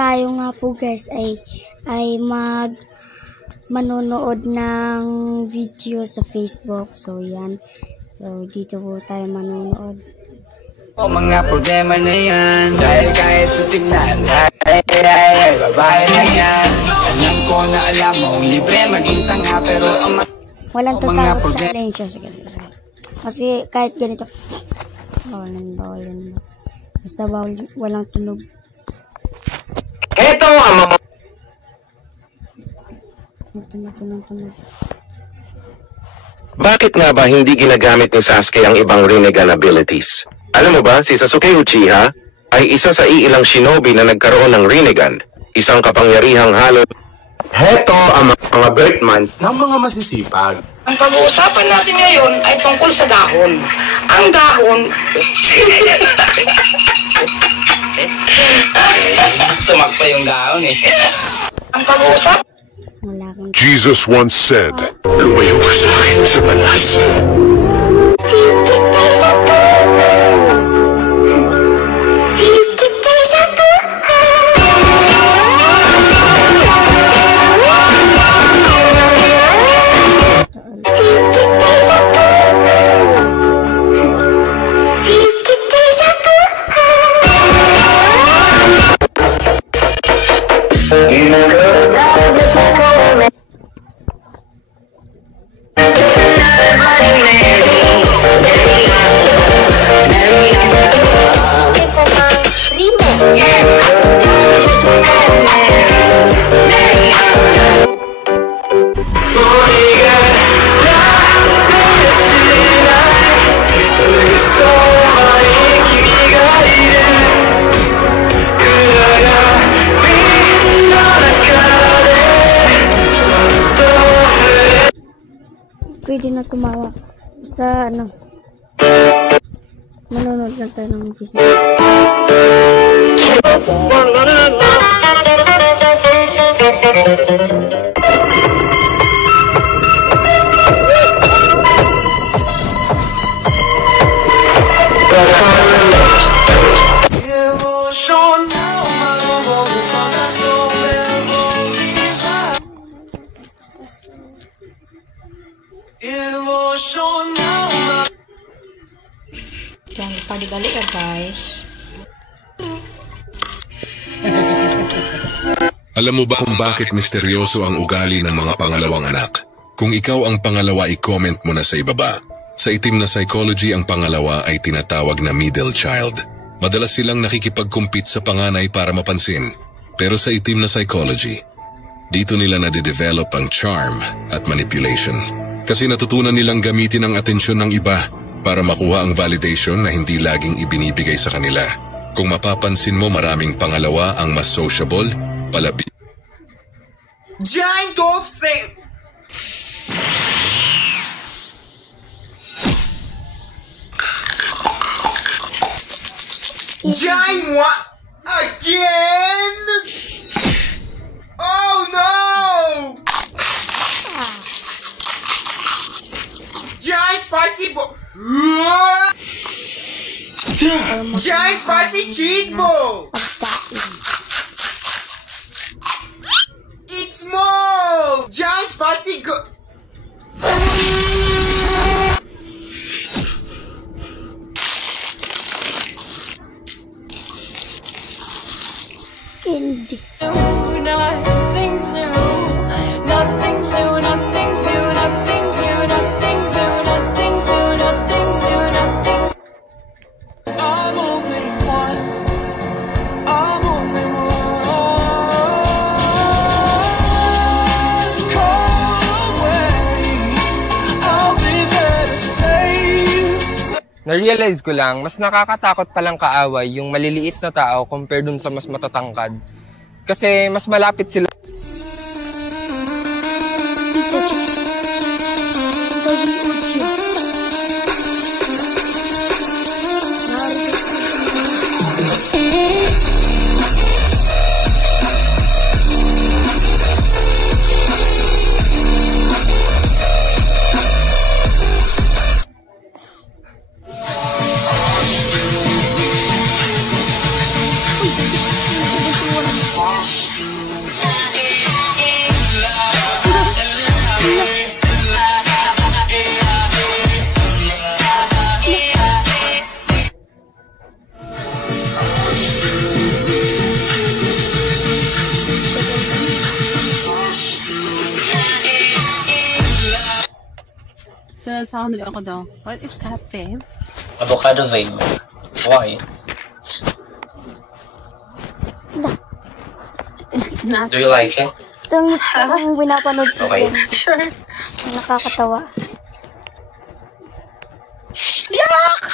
tayo nga po guys ay manonood ng video sa Facebook. So yan. So dito po tayo manonood. O mga problema na yan, dahil kahit sa tignan, ay babae na yan. Alam ko na alam mo, libre maging tanga, pero ang walang tatapos challenge. Sige. Kasi kahit ganito, bawalan. Basta walang tunog. Ito ang mga... Tunog. Bakit nga ba hindi ginagamit ni Sasuke ang ibang Rinnegan abilities? Alam mo ba, si Sasuke Uchiha ay isa sa iilang shinobi na nagkaroon ng Rinnegan, isang kapangyarihang halo. Heto ang mga birthmonth ng mga masisipag. Ang pag-uusapan natin ngayon ay tungkol sa dahon. Ang dahon... sumakpa yung dahon eh. Ang pag-uusapan... Jesus once said, "Lumayo ka sa akin sa balas." Pwede na tumawa. Basta manonood lang tayo ng Facebook. Yan, pag-balik ka guys. Alam mo ba kung bakit misteryoso ang ugali ng mga pangalawang anak? Kung ikaw ang pangalawa, i-comment mo na sa ibaba. Sa itim na psychology, ang pangalawa ay tinatawag na middle child. Madalas silang nakikipag-compete sa panganay para mapansin. Pero sa itim na psychology, dito nila nade-develop ang charm at manipulation. Kasi natutunan nilang gamitin ang atensyon ng iba para makuha ang validation na hindi laging ibinibigay sa kanila. Kung mapapansin mo, maraming pangalawa ang mas sociable, palabi. Giant offset! Giant what? Again? Oh no! Giant spicy Giant spicy cheese ball! It's small! Giant spicy Hindi. Nothing's new. Nothing's new. Nothing's new. Nothing's new. Nothing's new. Nothing's new. Nothing's new. Nothing's. I'm only one. I'm only one. Call away. I'll be there to save. Na-realize ko lang, mas nakakatakot palang kaaway yung maliliit na tao compare dun sa mas matatangkad. Kasi mas malapit sila. Sandali ako daw. What is that, babe? Avocado vape. Why? Do you like it? Ito ang gusto kong pinapanood sa Okay. Zen. Sure. Nakakatawa. Yuck!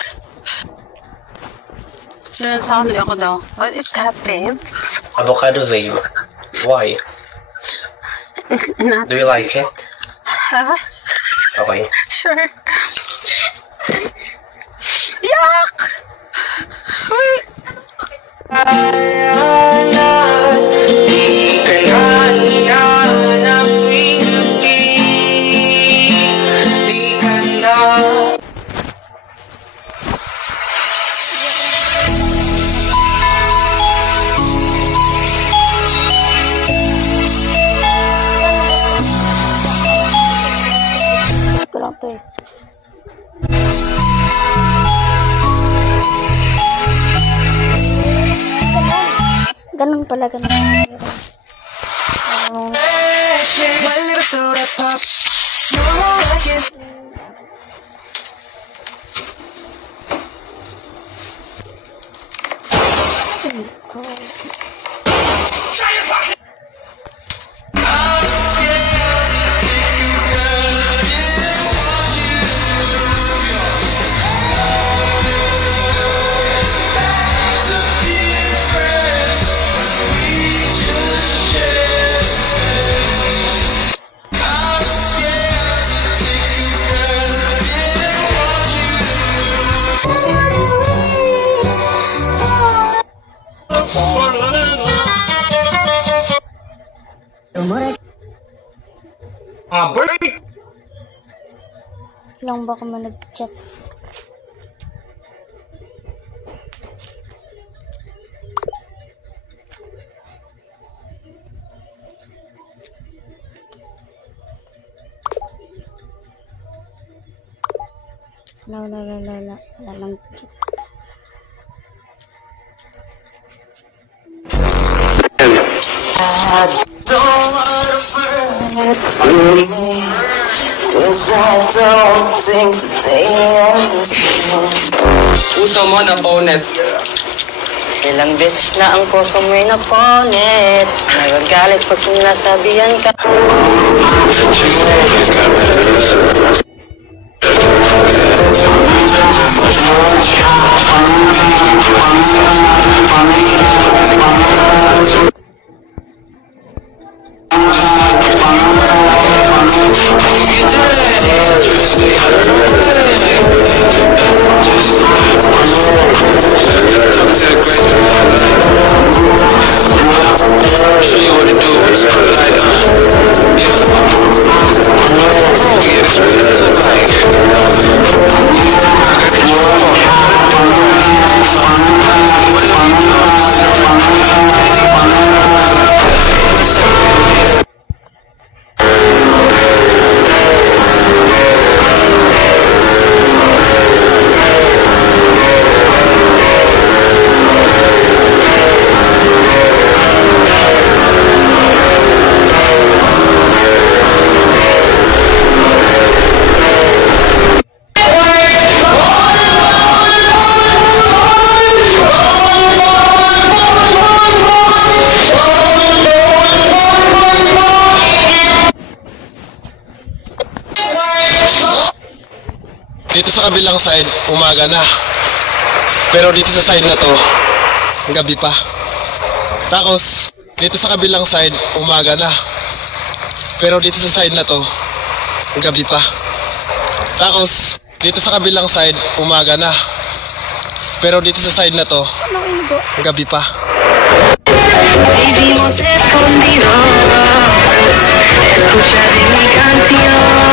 Sandali ako daw. What is that, babe? Avocado vape. Why? Do you like it? Okay. Sure. Yuck! Wait. Ito lang to eh. Ganun pala, ganun. Break! Lang ba ako nag-chat? Wala lang chat. Puso mo na bonus. Ilang beses na ang puso mo'y napunit. Nagagalit pag sinasabihan ka. Dito sa kabilang side, umaga na. Pero dito sa side na to, gabi pa. Tapos, dito sa kabilang side, umaga na. Pero dito sa side na to, gabi pa. Tapos, dito sa kabilang side, umaga na. Pero dito sa side na to, gabi pa. Vivimos escondidos, escucharé mi canción.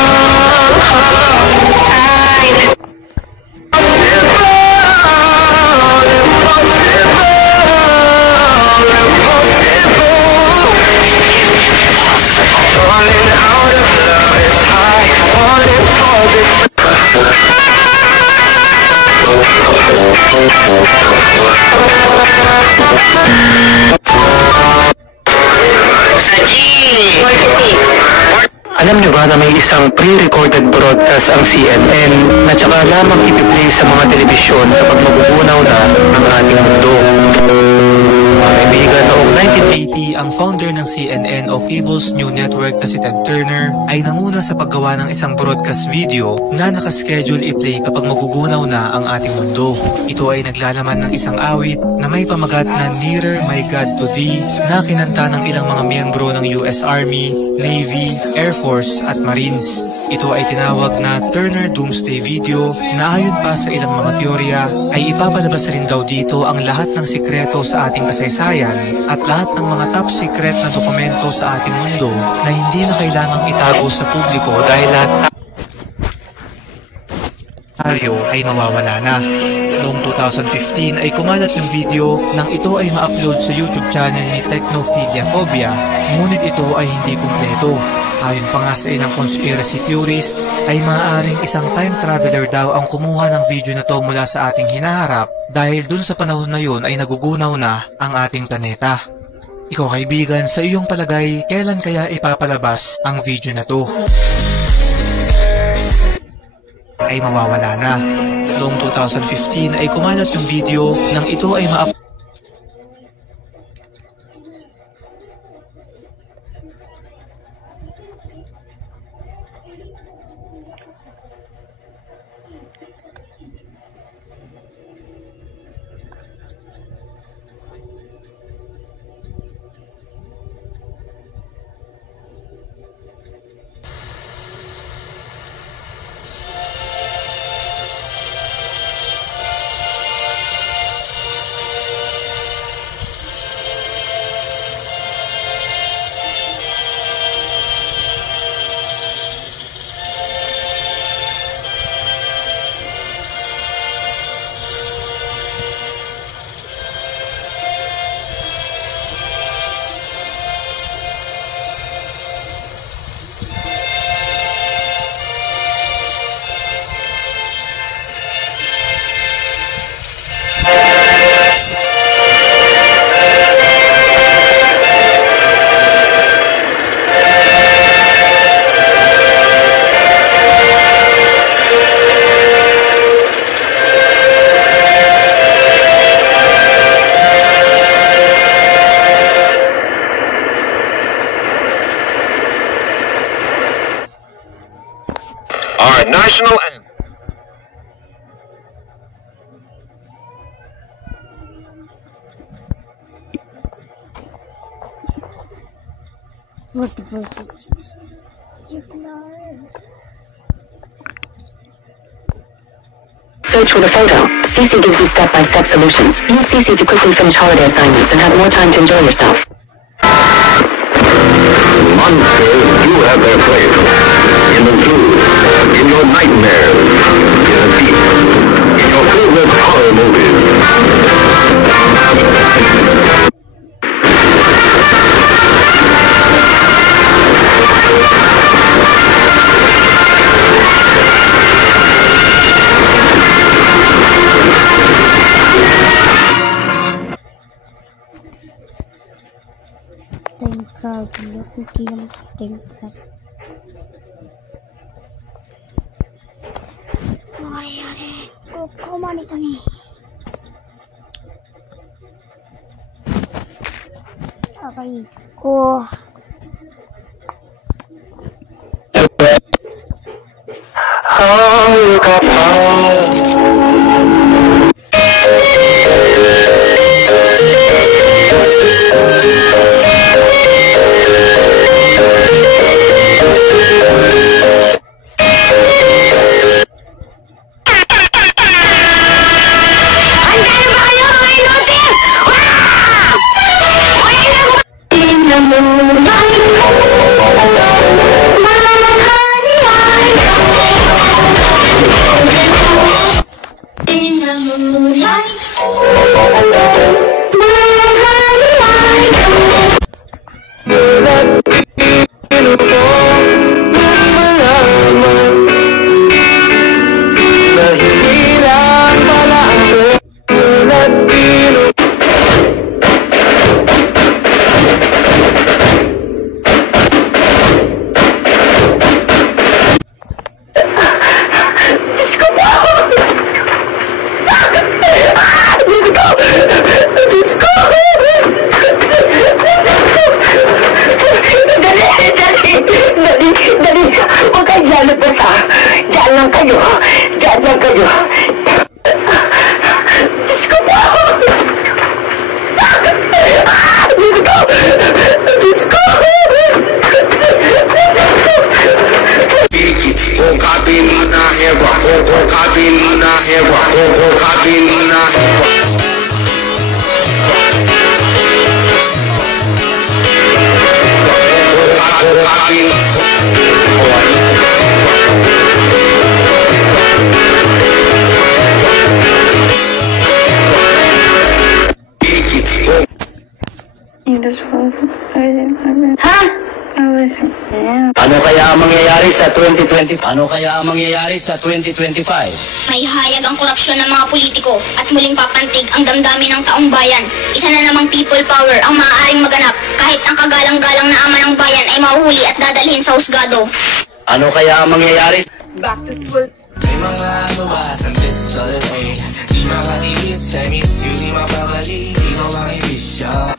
Alam niyo ba na may isang pre-recorded broadcast ang CNN na tsaka lamang ipiplay sa mga telebisyon kapag magugunaw na ang ating mundo? Mga kaibigan, noong 1980, ang founder ng CNN o Cable's New Network na si Ted Turner ay nanguna sa paggawa ng isang broadcast video na nakaschedule i-play kapag magugunaw na ang ating mundo. Ito ay naglalaman ng isang awit na may pamagat na Nearer My God to Thee na kinanta ng ilang mga miyembro ng US Army, Navy, Air Force at Marines. Ito ay tinawag na Turner Doomsday Video na ayon pa sa ilang mga teorya ay ipapalabas rin daw dito ang lahat ng sikreto sa ating kasaysayan at lahat ng mga top secret na dokumento sa ating mundo na hindi na kailangang itago sa publiko dahil lahat tayo ay mawawala na. Noong 2015 ay kumalat yung video nang ito ay ma-upload sa YouTube channel ni Technophilia Phobia, ngunit ito ay hindi kumpleto. Ayon pa nga sa ilang conspiracy theorist ay maaaring isang time traveler daw ang kumuha ng video na to mula sa ating hinaharap dahil dun sa panahon na yun ay nagugunaw na ang ating planeta. Ikaw kaibigan, sa iyong palagay, kailan kaya ipapalabas ang video na to? Ay mawawala na. Noong 2015 ay kumalat yung video nang ito ay ma-upload. National anthem. Search for the photo. CC gives you step-by-step solutions. Use CC to quickly finish holiday assignments and have more time to enjoy yourself. Monsters do have their place. In the zoo, in your nightmares, in the deep, in your favorite horror movies. Time travel, hindi lang time travel. Mayari, kukuman ito ni. Aray ko. Oh, come hewa koko kabina. Ano kaya ang mangyayari sa 2020? Ano kaya ang mangyayari sa 2025? May hayag ang korupsyon ng mga politiko at muling papantig ang damdamin ng taong bayan. Isa na namang people power ang maaaring maganap kahit ang kagalang-galang na ama ng bayan ay mahuhuli at dadalhin sa husgado. Ano kaya ang mangyayari? Back to school. May mga mabas ang pistol, eh. Di makatiis, I miss you, di mapakali. Di ko makibis siya.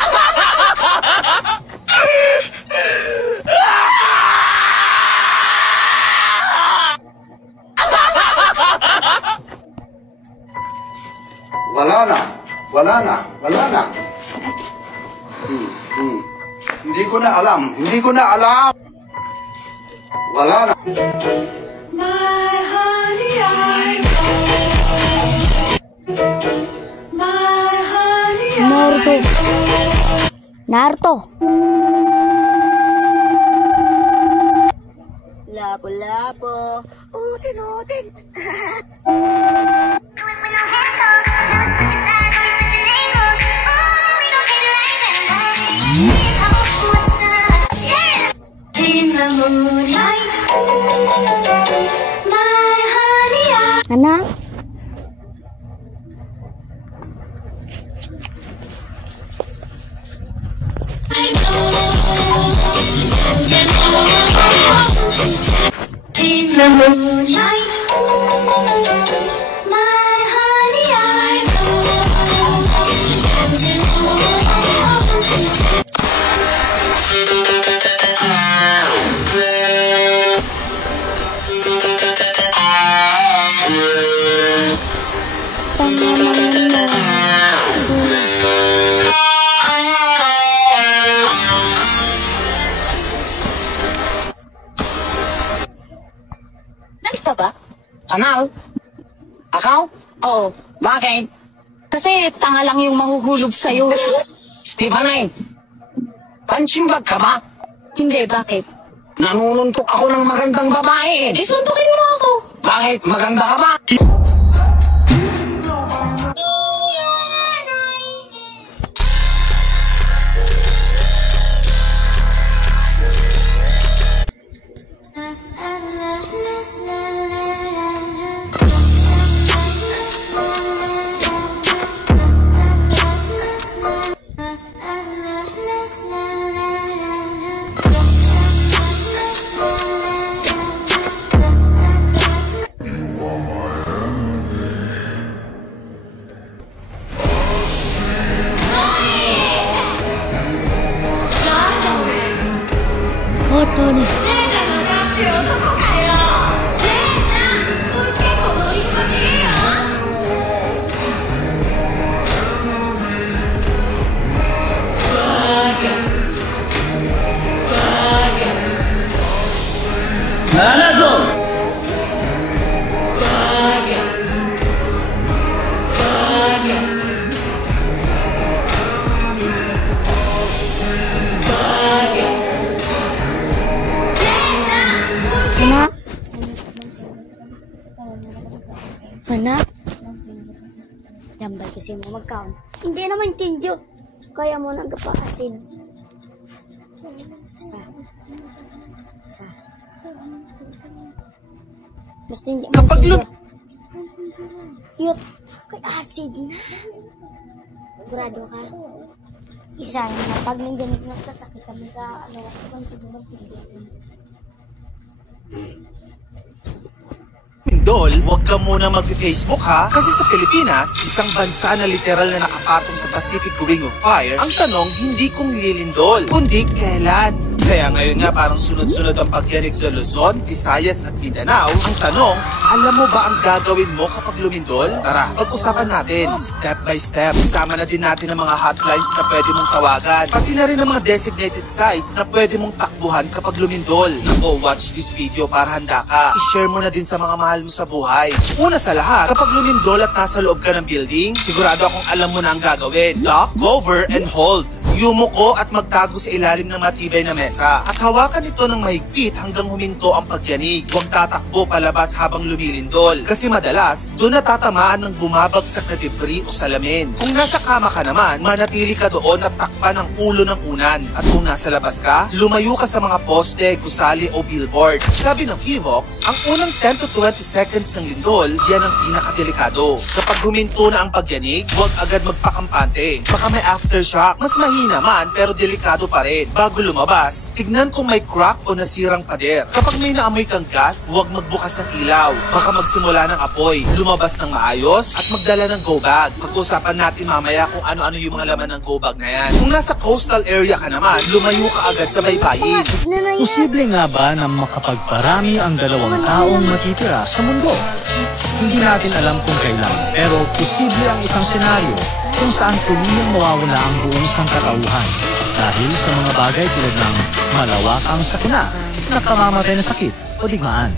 Wala na. Wala na. Wala na. Hindi ko na alam. Hindi ko na alam. Wala na. My honey, I know. My honey, Naruto. Naruto. Lapo-lapo. Utin-utin. In the moonlight, my honey, Anak? in the moonlight, my honey, I Nandito ba? Kanal? Akaw? Oo. Bakit? Kasi tanga lang yung mahuhulog sa'yo. Stephanie, pansimbag ka ba? Hindi, bakit? Nanununtok ako ng magandang babae. Isuntukin mo ako. Bakit? Maganda ka ba? Tony. Anak? Anak? Dambal kasi mo magkaon. Hindi naman tindiyo. Kaya mo nang gapa-asin. Sa. Basta hindi man tindiyo. Yut, kay acid na. Sigurado ka? Isa na pag may ganit na kasakit kami sa ano, kung Dol, huwag ka muna mag-Facebook ha. Kasi sa Pilipinas, isang bansa na literal na nakapatong sa Pacific Ring of Fire, ang tanong hindi kung lilindol, kundi kailan. Kaya ngayon nga parang sunod-sunod ang pagyanig sa Luzon, Visayas at Mindanao. Ang tanong, alam mo ba ang gagawin mo kapag lumindol? Tara, pag-usapan natin step by step. Isama na din natin ang mga hotlines na pwede mong tawagan, pati na rin ang mga designated sites na pwede mong takbuhan kapag lumindol. Nako, watch this video para handa ka. I-share mo na din sa mga mahal mo sa buhay. Una sa lahat, kapag lumindol at nasa loob ka ng building, sigurado akong alam mo na ang gagawin. Duck, cover, and hold. Yumuko at magtago sa ilalim ng matibay na mesa at hawakan ito ng mahigpit hanggang huminto ang pagyanig. Huwag tatakbo palabas habang lumilindol kasi madalas doon natatamaan ng bumabagsak na debris o salamin. Kung nasa kama ka naman, manatili ka doon at takpan ang ulo ng unan. At kung nasa labas ka, lumayo ka sa mga poste, gusali o billboard. Sabi ng Fivox, ang unang 10 to 20 seconds ng lindol, yan ang pinakadelikado. Kapag huminto na ang pagyanig, huwag agad magpakampante. Baka may aftershock, mas naman pero delikado pa rin. Bago lumabas, tignan kung may crack o nasirang pader. Kapag may naamoy kang gas, huwag magbukas ng ilaw. Baka magsimula ng apoy, lumabas ng maayos at magdala ng go bag. Pag-usapan natin mamaya kung ano-ano yung mga laman ng go bag na yan. Kung nasa coastal area ka naman, lumayo ka agad sa baybayin. Posible nga ba na makapagparami ang dalawang taong matitira sa mundo? Hindi natin alam kung kailan, pero posible ang isang senaryo kung saan tuluyang mawawala ang buong sangkatauhan dahil sa mga bagay tulad ng malawakang sakuna, nakamamatay na sakit o digmaan.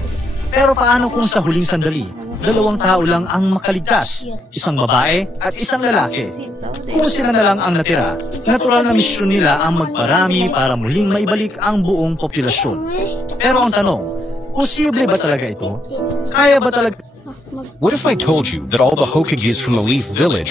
Pero paano kung sa huling sandali, dalawang tao lang ang makaligtas, isang babae at isang lalaki? Kung sila na lang ang natira, natural na misyon nila ang magparami para muling maibalik ang buong populasyon. Pero ang tanong, posible ba talaga ito? Kaya ba talaga? What if I told you that all the Hokages from the Leaf Village